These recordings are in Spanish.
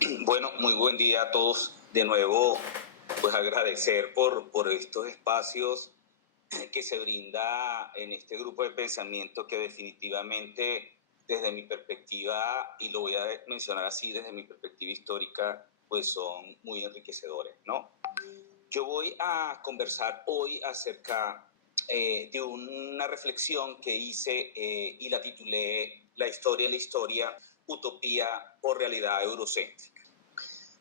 Bueno, muy buen día a todos. De nuevo, pues agradecer por estos espacios que se brinda en este grupo de pensamiento que definitivamente desde mi perspectiva, y lo voy a mencionar así, desde mi perspectiva histórica, pues son muy enriquecedores, ¿no? Yo voy a conversar hoy acerca de una reflexión que hice y la titulé La historia en la historia, utopía o realidad eurocéntrica.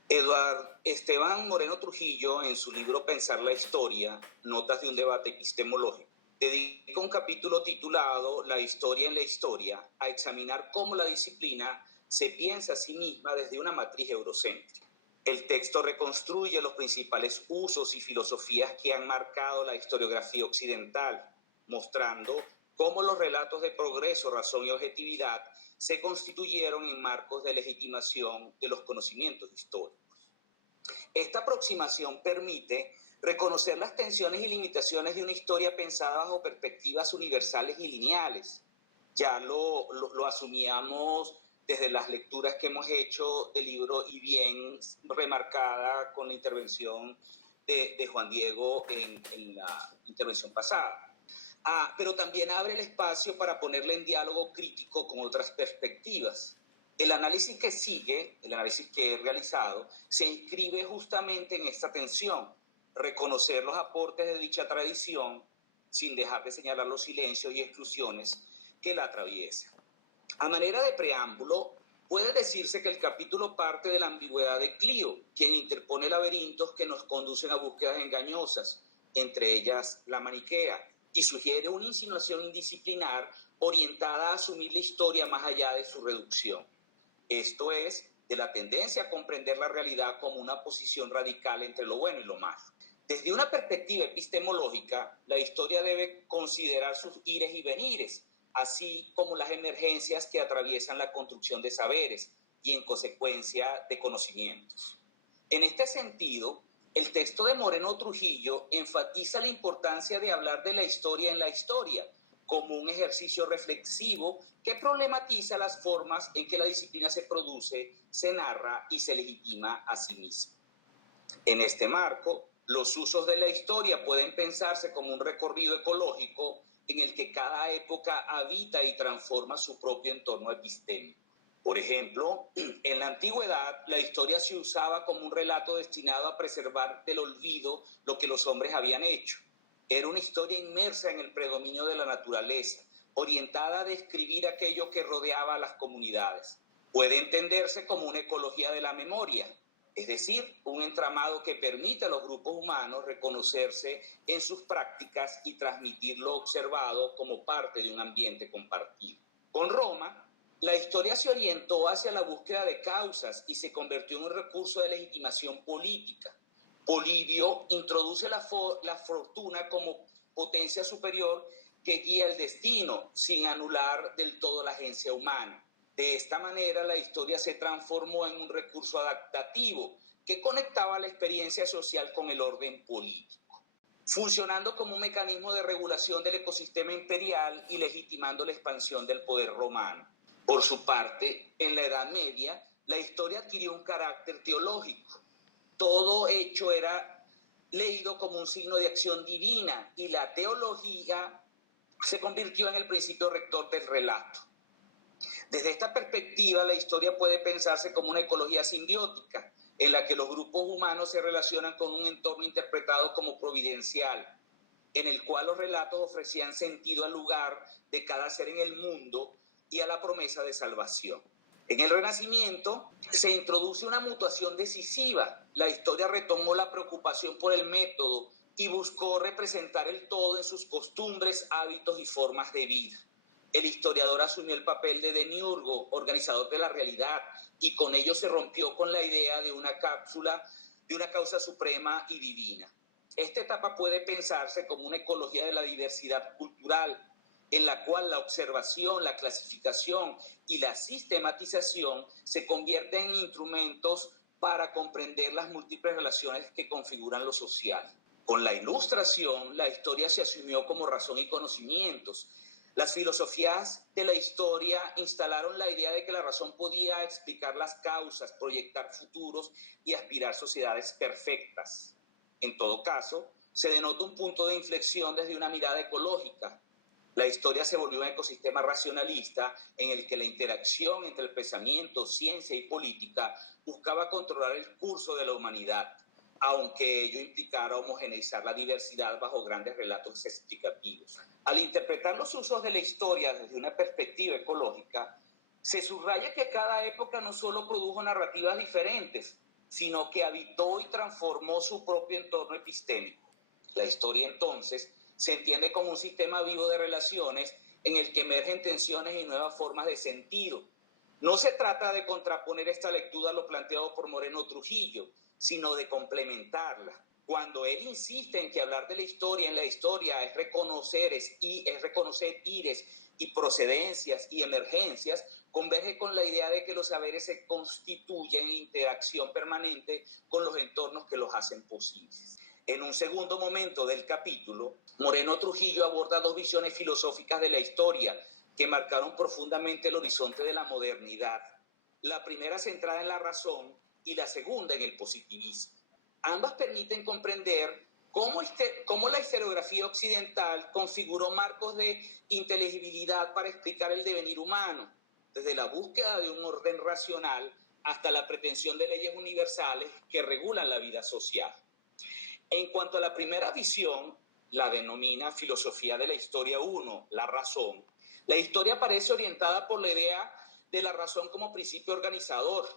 Eduardo Esteban Moreno Trujillo, en su libro Pensar la historia, notas de un debate epistemológico, dedica un capítulo titulado La historia en la historia a examinar cómo la disciplina se piensa a sí misma desde una matriz eurocéntrica. El texto reconstruye los principales usos y filosofías que han marcado la historiografía occidental, mostrando cómo los relatos de progreso, razón y objetividad se constituyeron en marcos de legitimación de los conocimientos históricos. Esta aproximación permite reconocer las tensiones y limitaciones de una historia pensada bajo perspectivas universales y lineales. Ya lo asumíamos desde las lecturas que hemos hecho del libro y bien remarcada con la intervención de Juan Diego en la intervención pasada. Pero también abre el espacio para ponerle en diálogo crítico con otras perspectivas. El análisis que sigue, el análisis que he realizado, se inscribe justamente en esta tensión, reconocer los aportes de dicha tradición sin dejar de señalar los silencios y exclusiones que la atraviesan. A manera de preámbulo, puede decirse que el capítulo parte de la ambigüedad de Clio, quien interpone laberintos que nos conducen a búsquedas engañosas, entre ellas la maniquea, y sugiere una insinuación indisciplinar orientada a asumir la historia más allá de su reducción. Esto es, de la tendencia a comprender la realidad como una posición radical entre lo bueno y lo malo. Desde una perspectiva epistemológica, la historia debe considerar sus ires y venires, así como las emergencias que atraviesan la construcción de saberes y, en consecuencia, de conocimientos. En este sentido, el texto de Moreno Trujillo enfatiza la importancia de hablar de la historia en la historia, como un ejercicio reflexivo que problematiza las formas en que la disciplina se produce, se narra y se legitima a sí misma. En este marco, los usos de la historia pueden pensarse como un recorrido ecológico en el que cada época habita y transforma su propio entorno epistémico. Por ejemplo, en la antigüedad, la historia se usaba como un relato destinado a preservar del olvido lo que los hombres habían hecho. Era una historia inmersa en el predominio de la naturaleza, orientada a describir aquello que rodeaba a las comunidades. Puede entenderse como una ecología de la memoria, es decir, un entramado que permite a los grupos humanos reconocerse en sus prácticas y transmitir lo observado como parte de un ambiente compartido. Con Roma, la historia se orientó hacia la búsqueda de causas y se convirtió en un recurso de legitimación política. Polibio introduce la fortuna como potencia superior que guía el destino, sin anular del todo la agencia humana. De esta manera, la historia se transformó en un recurso adaptativo que conectaba la experiencia social con el orden político, funcionando como un mecanismo de regulación del ecosistema imperial y legitimando la expansión del poder romano. Por su parte, en la Edad Media, la historia adquirió un carácter teológico. Todo hecho era leído como un signo de acción divina y la teología se convirtió en el principio rector del relato. Desde esta perspectiva, la historia puede pensarse como una ecología simbiótica, en la que los grupos humanos se relacionan con un entorno interpretado como providencial, en el cual los relatos ofrecían sentido al lugar de cada ser en el mundo y a la promesa de salvación. En el Renacimiento se introduce una mutación decisiva. La historia retomó la preocupación por el método y buscó representar el todo en sus costumbres, hábitos y formas de vida. El historiador asumió el papel de demiurgo, organizador de la realidad, y con ello se rompió con la idea de una causa suprema y divina. Esta etapa puede pensarse como una ecología de la diversidad cultural, en la cual la observación, la clasificación y la sistematización se convierten en instrumentos para comprender las múltiples relaciones que configuran lo social. Con la Ilustración, la historia se asumió como razón y conocimientos, Las filosofías de la historia instalaron la idea de que la razón podía explicar las causas, proyectar futuros y aspirar sociedades perfectas. En todo caso, se denota un punto de inflexión desde una mirada ecológica. La historia se volvió un ecosistema racionalista en el que la interacción entre el pensamiento, ciencia y política buscaba controlar el curso de la humanidad, aunque ello implicara homogeneizar la diversidad bajo grandes relatos explicativos. Al interpretar los usos de la historia desde una perspectiva ecológica, se subraya que cada época no solo produjo narrativas diferentes, sino que habitó y transformó su propio entorno epistémico. La historia, entonces, se entiende como un sistema vivo de relaciones en el que emergen tensiones y nuevas formas de sentido. No se trata de contraponer esta lectura a lo planteado por Moreno Trujillo, sino de complementarla. Cuando él insiste en que hablar de la historia en la historia es reconocer ires y procedencias y emergencias, converge con la idea de que los saberes se constituyen en interacción permanente con los entornos que los hacen posibles. En un segundo momento del capítulo, Moreno Trujillo aborda dos visiones filosóficas de la historia que marcaron profundamente el horizonte de la modernidad. La primera centrada en la razón y la segunda en el positivismo. Ambas permiten comprender cómo la historiografía occidental configuró marcos de inteligibilidad para explicar el devenir humano, desde la búsqueda de un orden racional hasta la pretensión de leyes universales que regulan la vida social. En cuanto a la primera visión, la denomina filosofía de la historia 1, la razón. La historia parece orientada por la idea de la razón como principio organizador.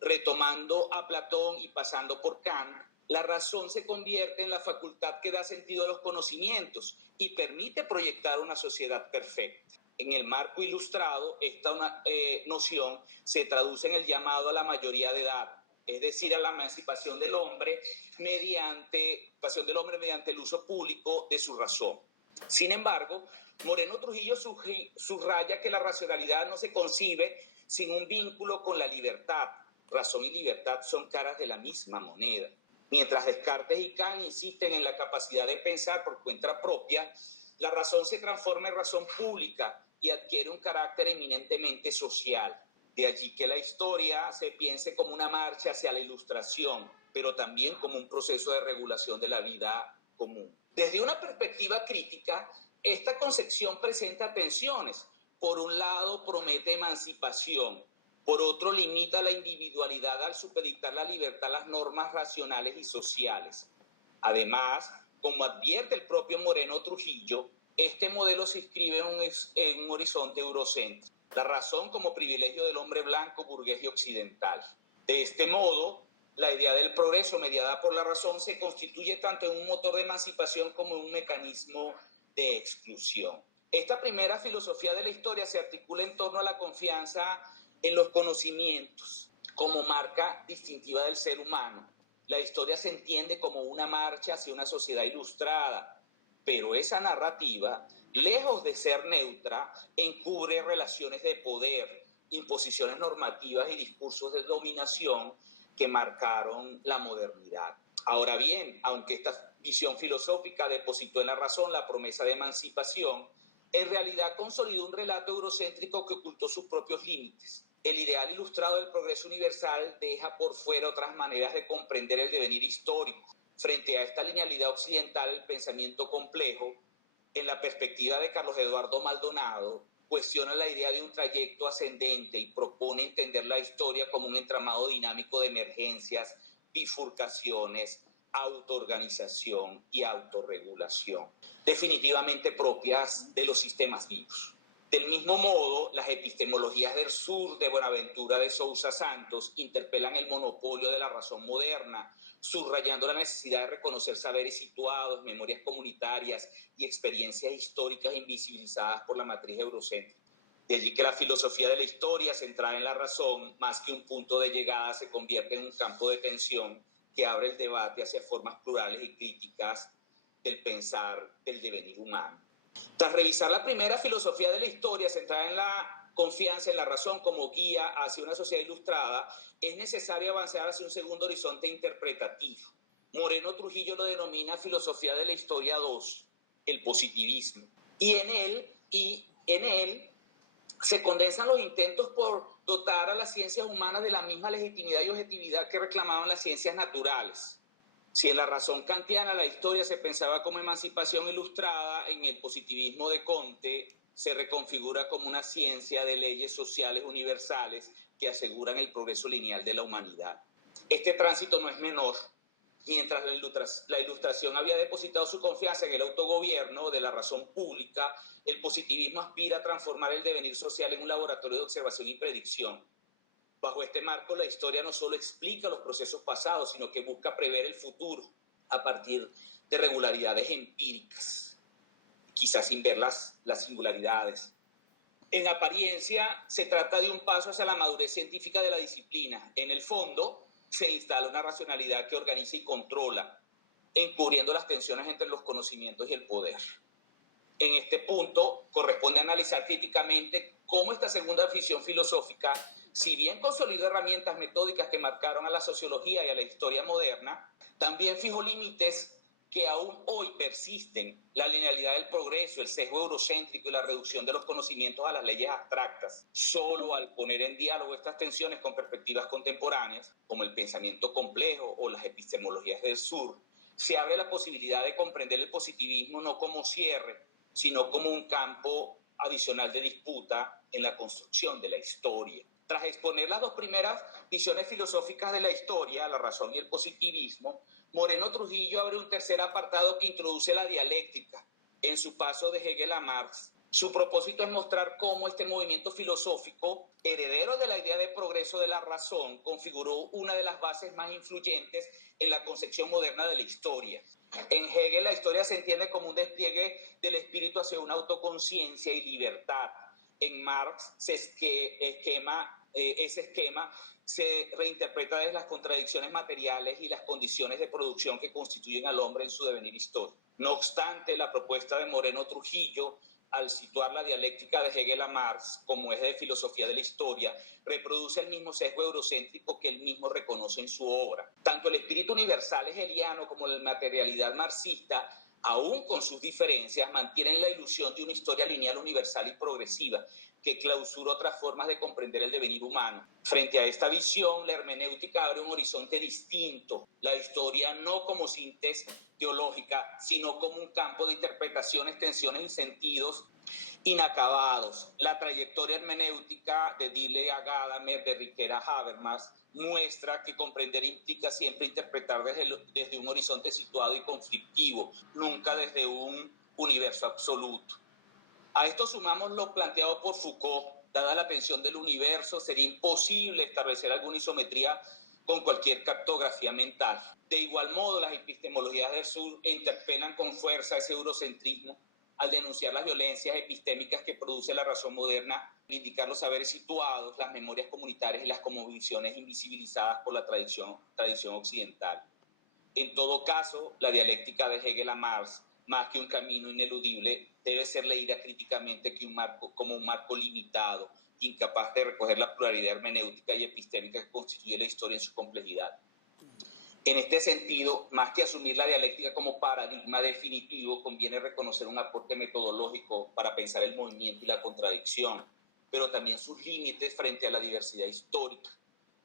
Retomando a Platón y pasando por Kant, la razón se convierte en la facultad que da sentido a los conocimientos y permite proyectar una sociedad perfecta. En el marco ilustrado, esta noción se traduce en el llamado a la mayoría de edad, es decir, a la emancipación del hombre mediante el uso público de su razón. Sin embargo, Moreno Trujillo subraya que la racionalidad no se concibe sin un vínculo con la libertad. Razón y libertad son caras de la misma moneda. Mientras Descartes y Kant insisten en la capacidad de pensar por cuenta propia, la razón se transforma en razón pública y adquiere un carácter eminentemente social. De allí que la historia se piense como una marcha hacia la ilustración, pero también como un proceso de regulación de la vida común. Desde una perspectiva crítica, esta concepción presenta tensiones. Por un lado, promete emancipación. Por otro, limita la individualidad al supeditar la libertad a las normas racionales y sociales. Además, como advierte el propio Moreno Trujillo, este modelo se inscribe en un horizonte eurocéntrico. La razón como privilegio del hombre blanco, burgués y occidental. De este modo, la idea del progreso mediada por la razón se constituye tanto en un motor de emancipación como en un mecanismo de exclusión. Esta primera filosofía de la historia se articula en torno a la confianza en los conocimientos como marca distintiva del ser humano. La historia se entiende como una marcha hacia una sociedad ilustrada, pero esa narrativa, lejos de ser neutra, encubre relaciones de poder, imposiciones normativas y discursos de dominación que marcaron la modernidad. Ahora bien, aunque esta visión filosófica depositó en la razón la promesa de emancipación, en realidad consolidó un relato eurocéntrico que ocultó sus propios límites. El ideal ilustrado del progreso universal deja por fuera otras maneras de comprender el devenir histórico. Frente a esta linealidad occidental, el pensamiento complejo, en la perspectiva de Carlos Eduardo Maldonado, cuestiona la idea de un trayecto ascendente y propone entender la historia como un entramado dinámico de emergencias, bifurcaciones, autoorganización y autorregulación, definitivamente propias de los sistemas vivos. Del mismo modo, las epistemologías del sur de Buenaventura de Sousa Santos interpelan el monopolio de la razón moderna, subrayando la necesidad de reconocer saberes situados, memorias comunitarias y experiencias históricas invisibilizadas por la matriz eurocéntrica. De allí que la filosofía de la historia, centrada en la razón, más que un punto de llegada, se convierte en un campo de tensión que abre el debate hacia formas plurales y críticas del pensar el devenir humano. Tras revisar la primera filosofía de la historia, centrada en la confianza en la razón como guía hacia una sociedad ilustrada, es necesario avanzar hacia un segundo horizonte interpretativo. Moreno Trujillo lo denomina filosofía de la historia 2, el positivismo. Y En él se condensan los intentos por dotar a las ciencias humanas de la misma legitimidad y objetividad que reclamaban las ciencias naturales. Si en la razón kantiana la historia se pensaba como emancipación ilustrada, en el positivismo de Comte se reconfigura como una ciencia de leyes sociales universales que aseguran el progreso lineal de la humanidad. Este tránsito no es menor. Mientras la Ilustración había depositado su confianza en el autogobierno de la razón pública, el positivismo aspira a transformar el devenir social en un laboratorio de observación y predicción. Bajo este marco, la historia no solo explica los procesos pasados, sino que busca prever el futuro a partir de regularidades empíricas, quizás sin ver las singularidades. En apariencia, se trata de un paso hacia la madurez científica de la disciplina. En el fondo, se instala una racionalidad que organiza y controla, encubriendo las tensiones entre los conocimientos y el poder. En este punto, corresponde analizar críticamente cómo esta segunda visión filosófica, si bien consolidó herramientas metódicas que marcaron a la sociología y a la historia moderna, también fijó límites que aún hoy persisten: la linealidad del progreso, el sesgo eurocéntrico y la reducción de los conocimientos a las leyes abstractas. Solo al poner en diálogo estas tensiones con perspectivas contemporáneas, como el pensamiento complejo o las epistemologías del sur, se abre la posibilidad de comprender el positivismo no como cierre, sino como un campo adicional de disputa en la construcción de la historia. Tras exponer las dos primeras visiones filosóficas de la historia, la razón y el positivismo, Moreno Trujillo abre un tercer apartado que introduce la dialéctica en su paso de Hegel a Marx. Su propósito es mostrar cómo este movimiento filosófico, heredero de la idea de progreso de la razón, configuró una de las bases más influyentes en la concepción moderna de la historia. En Hegel, la historia se entiende como un despliegue del espíritu hacia una autoconciencia y libertad. En Marx, ese esquema se reinterpreta desde las contradicciones materiales y las condiciones de producción que constituyen al hombre en su devenir histórico. No obstante, la propuesta de Moreno Trujillo, al situar la dialéctica de Hegel a Marx como eje de filosofía de la historia, reproduce el mismo sesgo eurocéntrico que él mismo reconoce en su obra. Tanto el espíritu universal hegeliano como la materialidad marxista, aún con sus diferencias, mantienen la ilusión de una historia lineal, universal y progresiva, que clausura otras formas de comprender el devenir humano. Frente a esta visión, la hermenéutica abre un horizonte distinto: la historia no como síntesis teológica, sino como un campo de interpretaciones, tensiones y sentidos inacabados. La trayectoria hermenéutica de Dille a Gadamer, de Ricoeur a Habermas, muestra que comprender implica siempre interpretar desde un horizonte situado y conflictivo, nunca desde un universo absoluto. A esto sumamos lo planteado por Foucault. Dada la tensión del universo, sería imposible establecer alguna isometría con cualquier cartografía mental. De igual modo, las epistemologías del sur interpelan con fuerza ese eurocentrismo al denunciar las violencias epistémicas que produce la razón moderna, indicar los saberes situados, las memorias comunitarias y las cosmovisiones invisibilizadas por la tradición occidental. En todo caso, la dialéctica de Hegel a Marx, más que un camino ineludible, debe ser leída críticamente como un marco limitado, incapaz de recoger la pluralidad hermenéutica y epistémica que constituye la historia en su complejidad. En este sentido, más que asumir la dialéctica como paradigma definitivo, conviene reconocer un aporte metodológico para pensar el movimiento y la contradicción, pero también sus límites frente a la diversidad histórica.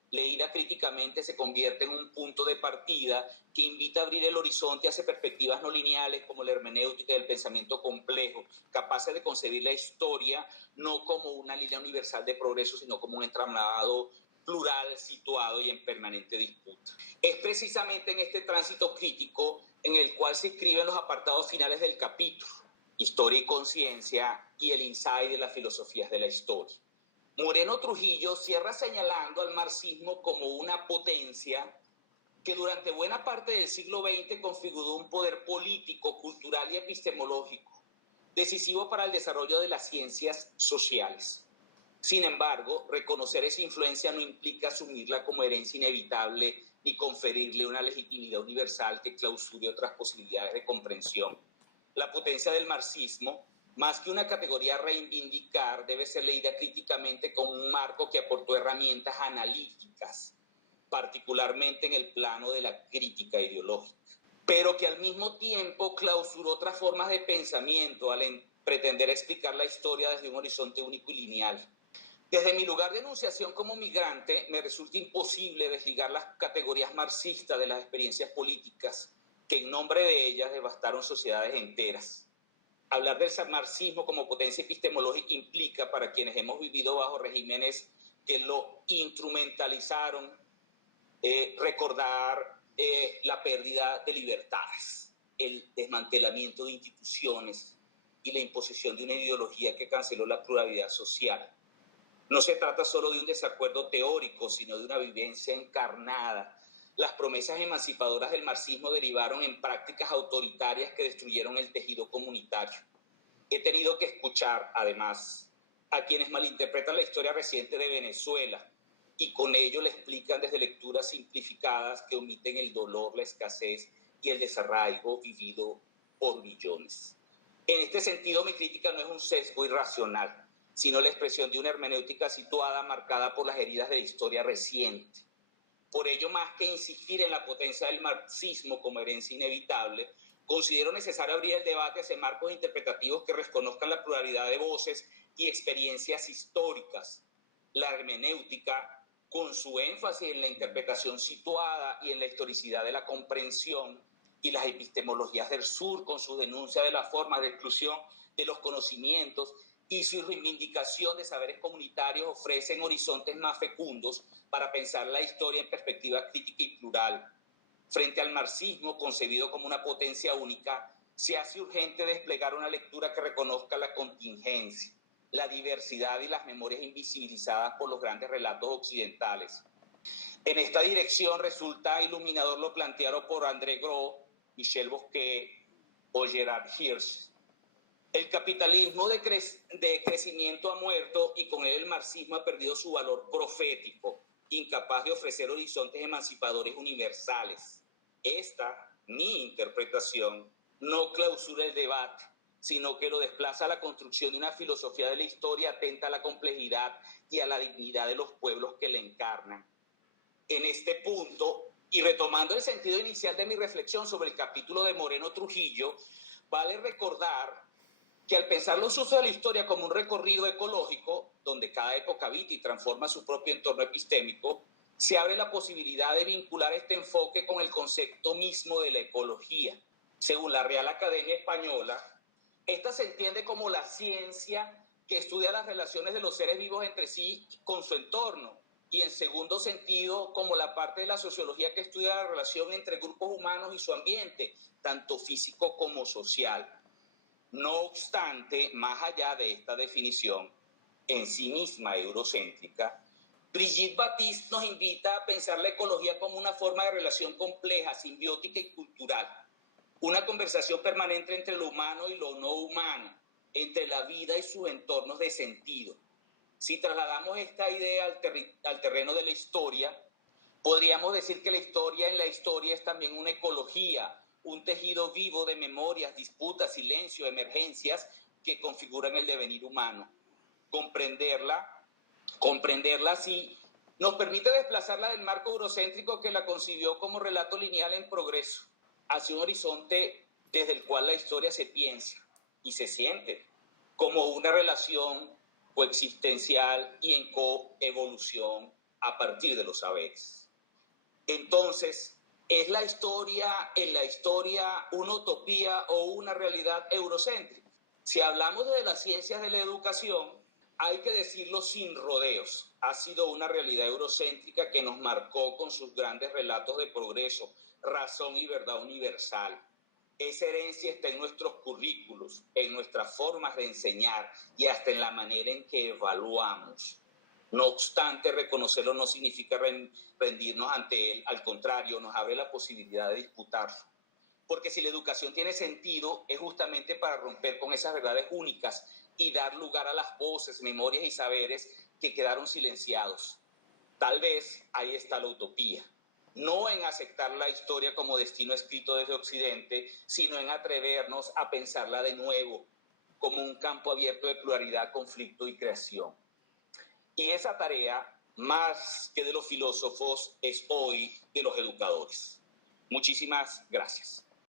Leída críticamente se convierte en un punto de partida que invita a abrir el horizonte hacia perspectivas no lineales como la hermenéutica del pensamiento complejo, capaces de concebir la historia no como una línea universal de progreso, sino como un entramado plural, situado y en permanente disputa. Es precisamente en este tránsito crítico en el cual se escriben los apartados finales del capítulo, Historia y Conciencia y el insight de las filosofías de la historia. Moreno Trujillo cierra señalando al marxismo como una potencia que durante buena parte del siglo XX configuró un poder político, cultural y epistemológico decisivo para el desarrollo de las ciencias sociales. Sin embargo, reconocer esa influencia no implica asumirla como herencia inevitable ni conferirle una legitimidad universal que clausure otras posibilidades de comprensión. La potencia del marxismo, más que una categoría a reivindicar, debe ser leída críticamente como un marco que aportó herramientas analíticas, particularmente en el plano de la crítica ideológica, pero que al mismo tiempo clausuró otras formas de pensamiento al pretender explicar la historia desde un horizonte único y lineal. Desde mi lugar de enunciación como migrante, me resulta imposible desligar las categorías marxistas de las experiencias políticas que en nombre de ellas devastaron sociedades enteras. Hablar del marxismo como potencia epistemológica implica, para quienes hemos vivido bajo regímenes que lo instrumentalizaron, recordar la pérdida de libertades, el desmantelamiento de instituciones y la imposición de una ideología que canceló la pluralidad social. No se trata solo de un desacuerdo teórico, sino de una vivencia encarnada. Las promesas emancipadoras del marxismo derivaron en prácticas autoritarias que destruyeron el tejido comunitario. He tenido que escuchar, además, a quienes malinterpretan la historia reciente de Venezuela y con ello le explican desde lecturas simplificadas que omiten el dolor, la escasez y el desarraigo vivido por millones. En este sentido, mi crítica no es un sesgo irracional, sino la expresión de una hermenéutica situada, marcada por las heridas de la historia reciente. Por ello, más que insistir en la potencia del marxismo como herencia inevitable, considero necesario abrir el debate hacia marcos interpretativos que reconozcan la pluralidad de voces y experiencias históricas. La hermenéutica, con su énfasis en la interpretación situada y en la historicidad de la comprensión, y las epistemologías del sur, con su denuncia de las formas de exclusión de los conocimientos y su reivindicación de saberes comunitarios, ofrecen horizontes más fecundos para pensar la historia en perspectiva crítica y plural. Frente al marxismo, concebido como una potencia única, se hace urgente desplegar una lectura que reconozca la contingencia, la diversidad y las memorias invisibilizadas por los grandes relatos occidentales. En esta dirección resulta iluminador lo planteado por André Gros, Michel Bosquet o Gerard Hirsch. El capitalismo de crecimiento ha muerto y con él el marxismo ha perdido su valor profético, incapaz de ofrecer horizontes emancipadores universales. Esta, mi interpretación, no clausura el debate, sino que lo desplaza a la construcción de una filosofía de la historia atenta a la complejidad y a la dignidad de los pueblos que la encarnan. En este punto, y retomando el sentido inicial de mi reflexión sobre el capítulo de Moreno Trujillo, vale recordar que al pensar los usos de la historia como un recorrido ecológico, donde cada época habita y transforma su propio entorno epistémico, se abre la posibilidad de vincular este enfoque con el concepto mismo de la ecología. Según la Real Academia Española, esta se entiende como la ciencia que estudia las relaciones de los seres vivos entre sí y con su entorno, y en segundo sentido como la parte de la sociología que estudia la relación entre grupos humanos y su ambiente, tanto físico como social. No obstante, más allá de esta definición en sí misma eurocéntrica, Brigitte Baptiste nos invita a pensar la ecología como una forma de relación compleja, simbiótica y cultural, una conversación permanente entre lo humano y lo no humano, entre la vida y sus entornos de sentido. Si trasladamos esta idea al terreno de la historia, podríamos decir que la historia en la historia es también una ecología, un tejido vivo de memorias, disputas, silencio, emergencias que configuran el devenir humano. Comprenderla así nos permite desplazarla del marco eurocéntrico que la concibió como relato lineal en progreso, hacia un horizonte desde el cual la historia se piensa y se siente como una relación coexistencial y en coevolución a partir de los saberes. Entonces, ¿es la historia en la historia una utopía o una realidad eurocéntrica? Si hablamos de las ciencias de la educación, hay que decirlo sin rodeos. Ha sido una realidad eurocéntrica que nos marcó con sus grandes relatos de progreso, razón y verdad universal. Esa herencia está en nuestros currículos, en nuestras formas de enseñar y hasta en la manera en que evaluamos. No obstante, reconocerlo no significa rendirnos ante él, al contrario, nos abre la posibilidad de disputarlo. Porque si la educación tiene sentido, es justamente para romper con esas verdades únicas y dar lugar a las voces, memorias y saberes que quedaron silenciados. Tal vez ahí está la utopía. No en aceptar la historia como destino escrito desde Occidente, sino en atrevernos a pensarla de nuevo como un campo abierto de pluralidad, conflicto y creación. Y esa tarea, más que de los filósofos, es hoy de los educadores. Muchísimas gracias.